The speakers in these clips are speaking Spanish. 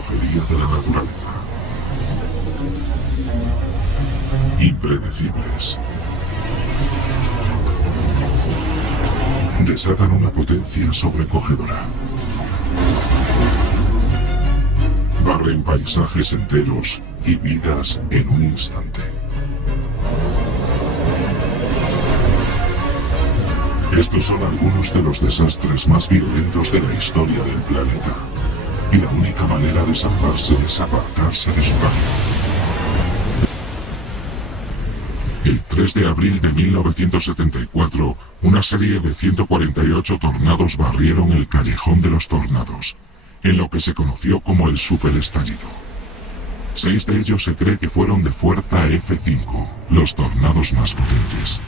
relojería de la naturaleza. Impredecibles. Desatan una potencia sobrecogedora. Barren paisajes enteros y vidas en un instante. Estos son algunos de los desastres más violentos de la historia del planeta. Y la única manera de salvarse es apartarse de su camino. El 3 de abril de 1974, una serie de 148 tornados barrieron el Callejón de los Tornados, en lo que se conoció como el superestallido. 6 de ellos se cree que fueron de fuerza F5, los tornados más potentes.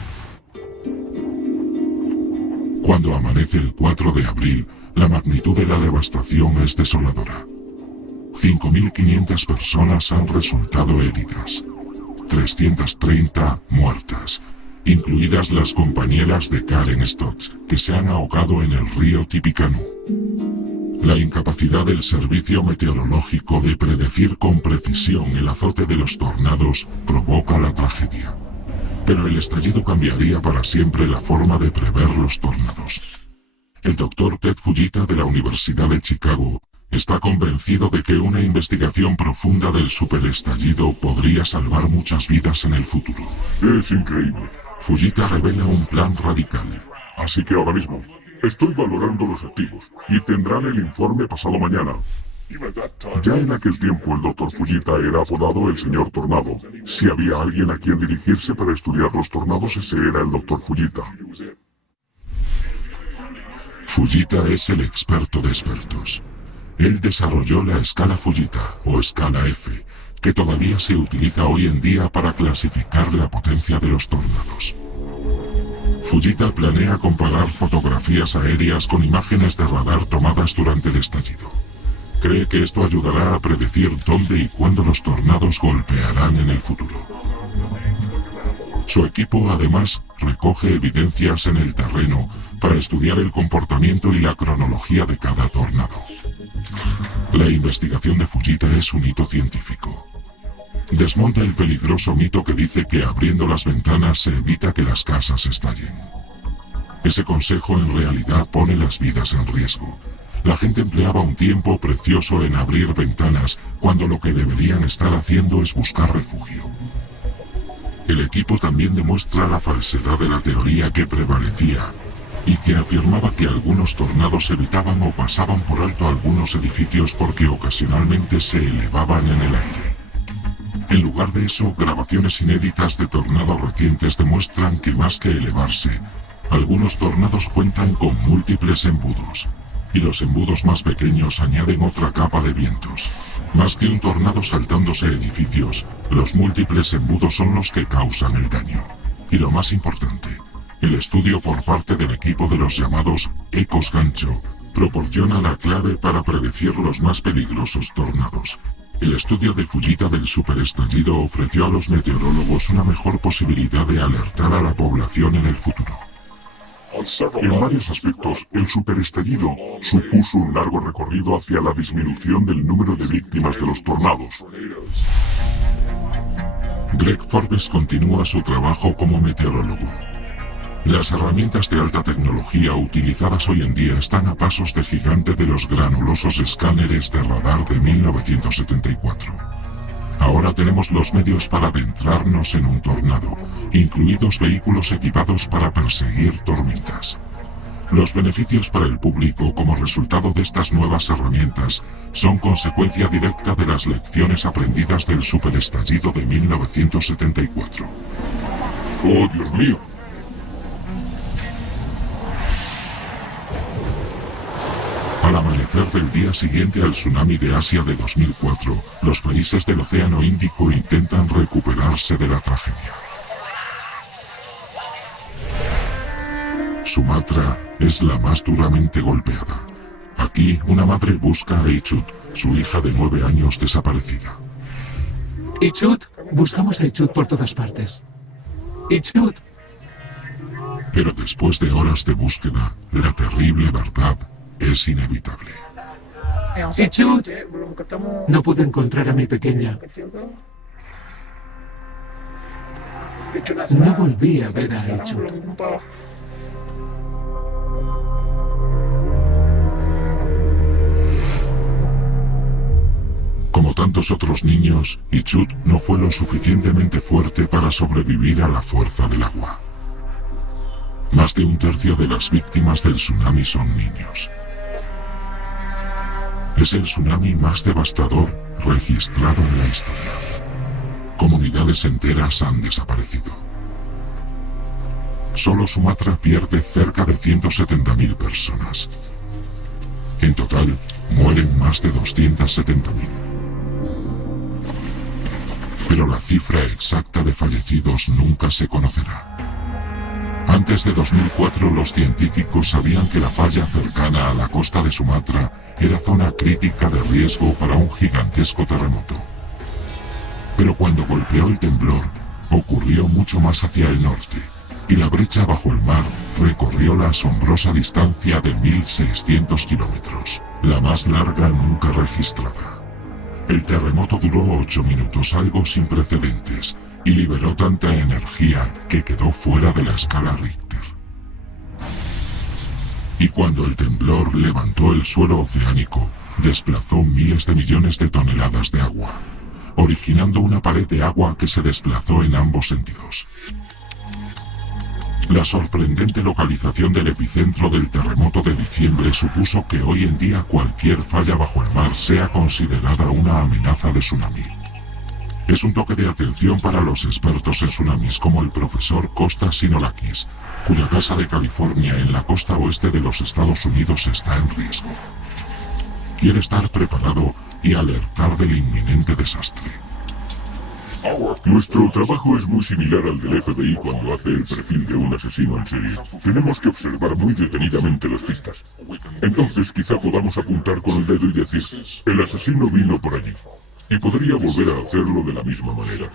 Cuando amanece el 4 de abril, la magnitud de la devastación es desoladora. 5.500 personas han resultado heridas. 330 muertas, incluidas las compañeras de Karen Stotts, que se han ahogado en el río Tippecanoe. La incapacidad del servicio meteorológico de predecir con precisión el azote de los tornados provoca la tragedia. Pero el estallido cambiaría para siempre la forma de prever los tornados. El doctor Ted Fujita de la Universidad de Chicago está convencido de que una investigación profunda del superestallido podría salvar muchas vidas en el futuro. Es increíble. Fujita revela un plan radical. Así que ahora mismo, estoy valorando los activos y tendrán el informe pasado mañana. Ya en aquel tiempo el Dr. Fujita era apodado el Señor Tornado. Si había alguien a quien dirigirse para estudiar los tornados, ese era el Dr. Fujita. Fujita es el experto de expertos. Él desarrolló la escala Fujita, o escala F, que todavía se utiliza hoy en día para clasificar la potencia de los tornados. Fujita planea comparar fotografías aéreas con imágenes de radar tomadas durante el estallido. Cree que esto ayudará a predecir dónde y cuándo los tornados golpearán en el futuro. Su equipo además recoge evidencias en el terreno para estudiar el comportamiento y la cronología de cada tornado. La investigación de Fujita es un hito científico. Desmonta el peligroso mito que dice que abriendo las ventanas se evita que las casas estallen. Ese consejo en realidad pone las vidas en riesgo. La gente empleaba un tiempo precioso en abrir ventanas, cuando lo que deberían estar haciendo es buscar refugio. El equipo también demuestra la falsedad de la teoría que prevalecía, y que afirmaba que algunos tornados evitaban o pasaban por alto algunos edificios porque ocasionalmente se elevaban en el aire. En lugar de eso, grabaciones inéditas de tornados recientes demuestran que más que elevarse, algunos tornados cuentan con múltiples embudos, y los embudos más pequeños añaden otra capa de vientos. Más que un tornado saltándose edificios, los múltiples embudos son los que causan el daño. Y lo más importante, el estudio por parte del equipo de los llamados ecos gancho proporciona la clave para predecir los más peligrosos tornados. El estudio de Fujita del superestallido ofreció a los meteorólogos una mejor posibilidad de alertar a la población en el futuro. En varios aspectos, el superestallido supuso un largo recorrido hacia la disminución del número de víctimas de los tornados. Greg Forbes continúa su trabajo como meteorólogo. Las herramientas de alta tecnología utilizadas hoy en día están a pasos de gigante de los granulosos escáneres de radar de 1974. Ahora tenemos los medios para adentrarnos en un tornado, incluidos vehículos equipados para perseguir tormentas. Los beneficios para el público como resultado de estas nuevas herramientas son consecuencia directa de las lecciones aprendidas del superestallido de 1974. ¡Oh, Dios mío! Al amanecer del día siguiente al tsunami de Asia de 2004, los países del Océano Índico intentan recuperarse de la tragedia. Sumatra es la más duramente golpeada. Aquí, una madre busca a Ichut, su hija de 9 años desaparecida. Ichut, buscamos a Ichut por todas partes. Ichut. Pero después de horas de búsqueda, la terrible verdad es inevitable. Ichut, no pude encontrar a mi pequeña. No volví a ver a Ichut. Como tantos otros niños, Ichut no fue lo suficientemente fuerte para sobrevivir a la fuerza del agua. Más de un tercio de las víctimas del tsunami son niños. Es el tsunami más devastador registrado en la historia. Comunidades enteras han desaparecido. Solo Sumatra pierde cerca de 170.000 personas. En total, mueren más de 270.000. Pero la cifra exacta de fallecidos nunca se conocerá. Antes de 2004 los científicos sabían que la falla cercana a la costa de Sumatra era zona crítica de riesgo para un gigantesco terremoto. Pero cuando golpeó el temblor, ocurrió mucho más hacia el norte, y la brecha bajo el mar recorrió la asombrosa distancia de 1.600 kilómetros, la más larga nunca registrada. El terremoto duró 8 minutos, algo sin precedentes, y liberó tanta energía que quedó fuera de la escala Richter. Y cuando el temblor levantó el suelo oceánico, desplazó miles de millones de toneladas de agua, originando una pared de agua que se desplazó en ambos sentidos. La sorprendente localización del epicentro del terremoto de diciembre supuso que hoy en día cualquier falla bajo el mar sea considerada una amenaza de tsunami. Es un toque de atención para los expertos en tsunamis como el profesor Costas Sinolakis, cuya casa de California en la costa oeste de los Estados Unidos está en riesgo. Quiere estar preparado y alertar del inminente desastre. Nuestro trabajo es muy similar al del FBI cuando hace el perfil de un asesino en serie. Tenemos que observar muy detenidamente las pistas. Entonces quizá podamos apuntar con el dedo y decir, el asesino vino por allí. Y podría volver a hacerlo de la misma manera.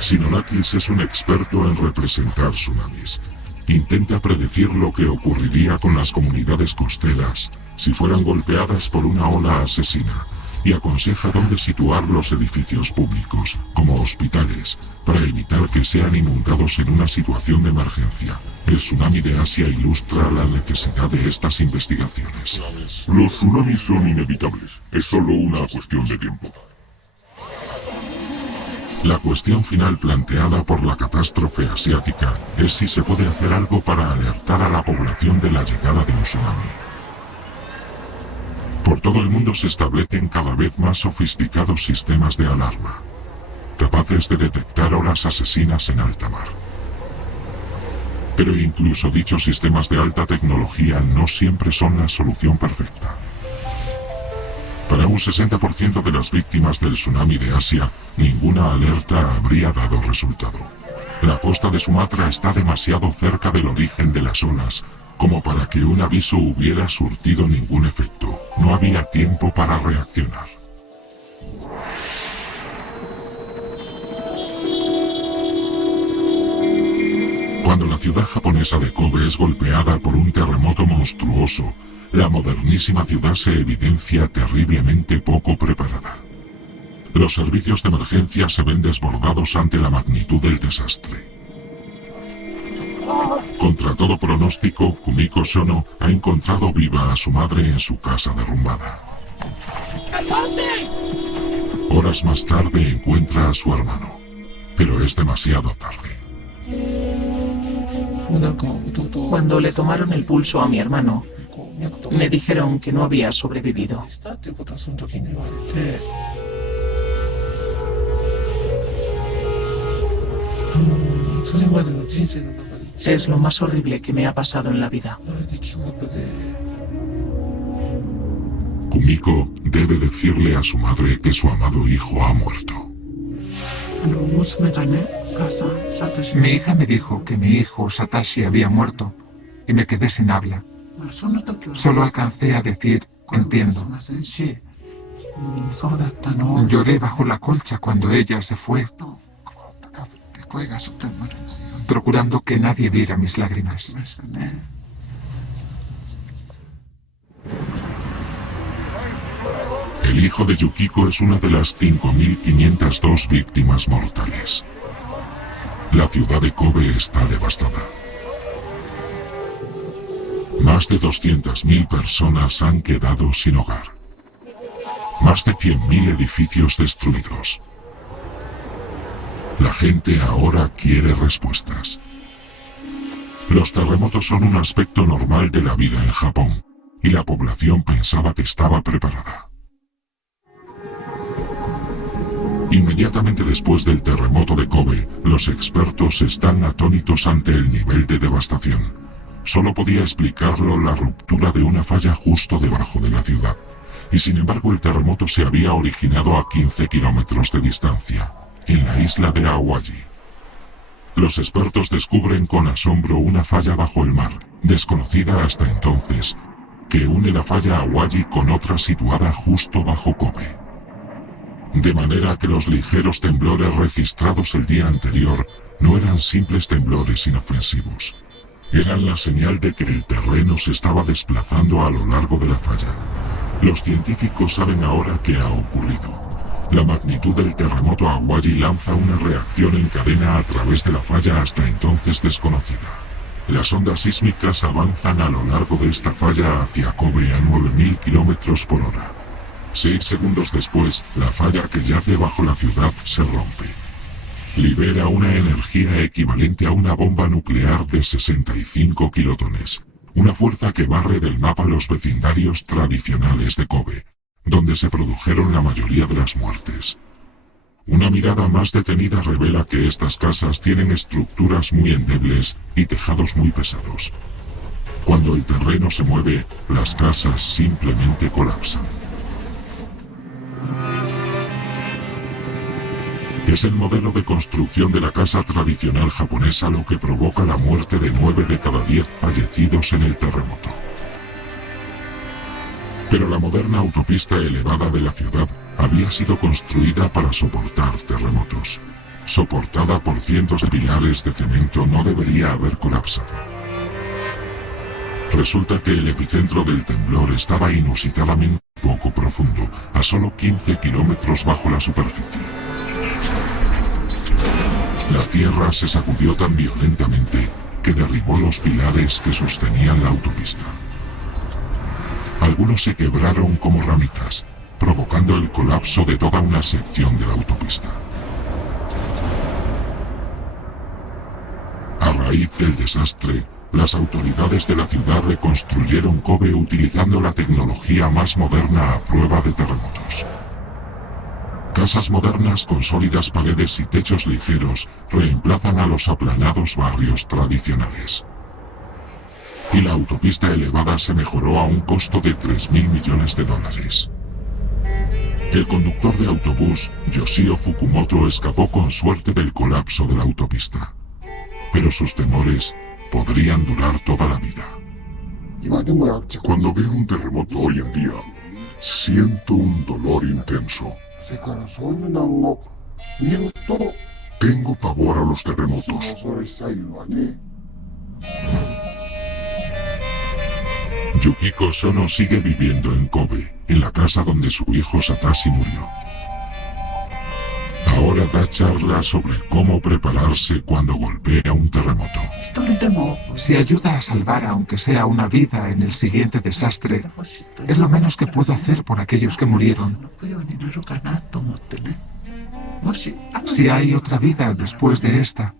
Sinolakis es un experto en representar tsunamis. Intenta predecir lo que ocurriría con las comunidades costeras si fueran golpeadas por una ola asesina, y aconseja dónde situar los edificios públicos, como hospitales, para evitar que sean inundados en una situación de emergencia. El tsunami de Asia ilustra la necesidad de estas investigaciones. Los tsunamis son inevitables. Es solo una cuestión de tiempo. La cuestión final planteada por la catástrofe asiática es si se puede hacer algo para alertar a la población de la llegada de un tsunami. Por todo el mundo se establecen cada vez más sofisticados sistemas de alarma, capaces de detectar olas asesinas en alta mar. Pero incluso dichos sistemas de alta tecnología no siempre son la solución perfecta. Para un 60% de las víctimas del tsunami de Asia, ninguna alerta habría dado resultado. La costa de Sumatra está demasiado cerca del origen de las olas como para que un aviso hubiera surtido ningún efecto. No había tiempo para reaccionar. Cuando la ciudad japonesa de Kobe es golpeada por un terremoto monstruoso, la modernísima ciudad se evidencia terriblemente poco preparada. Los servicios de emergencia se ven desbordados ante la magnitud del desastre. Contra todo pronóstico, Kumiko Sono ha encontrado viva a su madre en su casa derrumbada. Horas más tarde encuentra a su hermano, pero es demasiado tarde. Cuando le tomaron el pulso a mi hermano, me dijeron que no había sobrevivido. Es lo más horrible que me ha pasado en la vida. Kumiko debe decirle a su madre que su amado hijo ha muerto. Mi hija me dijo que mi hijo Satoshi había muerto y me quedé sin habla. Solo alcancé a decir, entiendo. Lloré bajo la colcha cuando ella se fue, procurando que nadie viera mis lágrimas. El hijo de Yukiko es una de las 5.502 víctimas mortales. La ciudad de Kobe está devastada. Más de 200.000 personas han quedado sin hogar. Más de 100.000 edificios destruidos. La gente ahora quiere respuestas. Los terremotos son un aspecto normal de la vida en Japón, y la población pensaba que estaba preparada. Inmediatamente después del terremoto de Kobe, los expertos están atónitos ante el nivel de devastación. Solo podía explicarlo la ruptura de una falla justo debajo de la ciudad, y sin embargo el terremoto se había originado a 15 kilómetros de distancia, en la isla de Awaji. Los expertos descubren con asombro una falla bajo el mar, desconocida hasta entonces, que une la falla Awaji con otra situada justo bajo Kobe. De manera que los ligeros temblores registrados el día anterior no eran simples temblores inofensivos. Eran la señal de que el terreno se estaba desplazando a lo largo de la falla. Los científicos saben ahora qué ha ocurrido. La magnitud del terremoto Awaji lanza una reacción en cadena a través de la falla hasta entonces desconocida. Las ondas sísmicas avanzan a lo largo de esta falla hacia Kobe a 9.000 kilómetros por hora. 6 segundos después, la falla que yace bajo la ciudad se rompe. Libera una energía equivalente a una bomba nuclear de 65 kilotones. Una fuerza que barre del mapa los vecindarios tradicionales de Kobe, donde se produjeron la mayoría de las muertes. Una mirada más detenida revela que estas casas tienen estructuras muy endebles y tejados muy pesados. Cuando el terreno se mueve, las casas simplemente colapsan. Es el modelo de construcción de la casa tradicional japonesa lo que provoca la muerte de 9 de cada 10 fallecidos en el terremoto. Pero la moderna autopista elevada de la ciudad había sido construida para soportar terremotos. Soportada por cientos de pilares de cemento, no debería haber colapsado. Resulta que el epicentro del temblor estaba inusitadamente poco profundo, a solo 15 kilómetros bajo la superficie. La tierra se sacudió tan violentamente que derribó los pilares que sostenían la autopista. Algunos se quebraron como ramitas, provocando el colapso de toda una sección de la autopista. A raíz del desastre, las autoridades de la ciudad reconstruyeron Kobe utilizando la tecnología más moderna a prueba de terremotos. Casas modernas con sólidas paredes y techos ligeros reemplazan a los aplanados barrios tradicionales. Y la autopista elevada se mejoró a un costo de $3.000 millones. El conductor de autobús, Yoshio Fukumoto, escapó con suerte del colapso de la autopista. Pero sus temores podrían durar toda la vida. Cuando veo un terremoto hoy en día, siento un dolor intenso. Tengo pavor a los terremotos. Yukiko Sono sigue viviendo en Kobe, en la casa donde su hijo Satoshi murió. Ahora da charlas sobre cómo prepararse cuando golpea un terremoto. Si ayuda a salvar aunque sea una vida en el siguiente desastre, es lo menos que puedo hacer por aquellos que murieron. Si hay otra vida después de esta,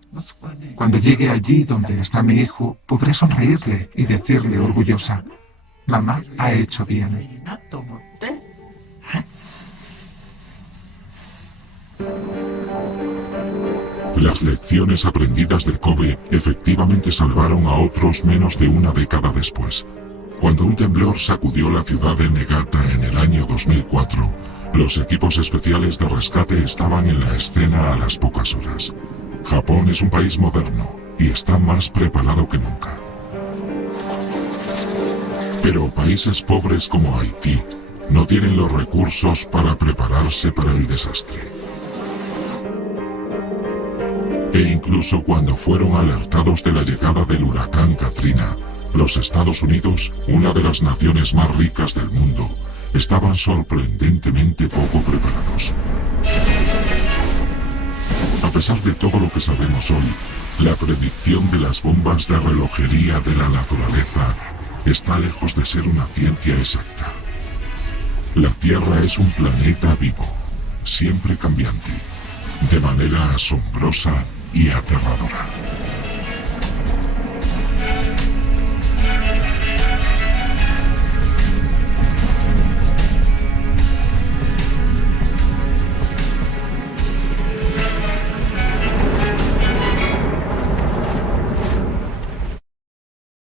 cuando llegue allí donde está mi hijo, podré sonreírle y decirle orgullosa: mamá ha hecho bien. Las lecciones aprendidas de Kobe efectivamente salvaron a otros menos de una década después. Cuando un temblor sacudió la ciudad de Niigata en el año 2004, los equipos especiales de rescate estaban en la escena a las pocas horas. Japón es un país moderno y está más preparado que nunca. Pero países pobres como Haití no tienen los recursos para prepararse para el desastre. E incluso cuando fueron alertados de la llegada del huracán Katrina, los Estados Unidos, una de las naciones más ricas del mundo, estaban sorprendentemente poco preparados. A pesar de todo lo que sabemos hoy, la predicción de las bombas de relojería de la naturaleza está lejos de ser una ciencia exacta. La Tierra es un planeta vivo, siempre cambiante, de manera asombrosa y aterradora.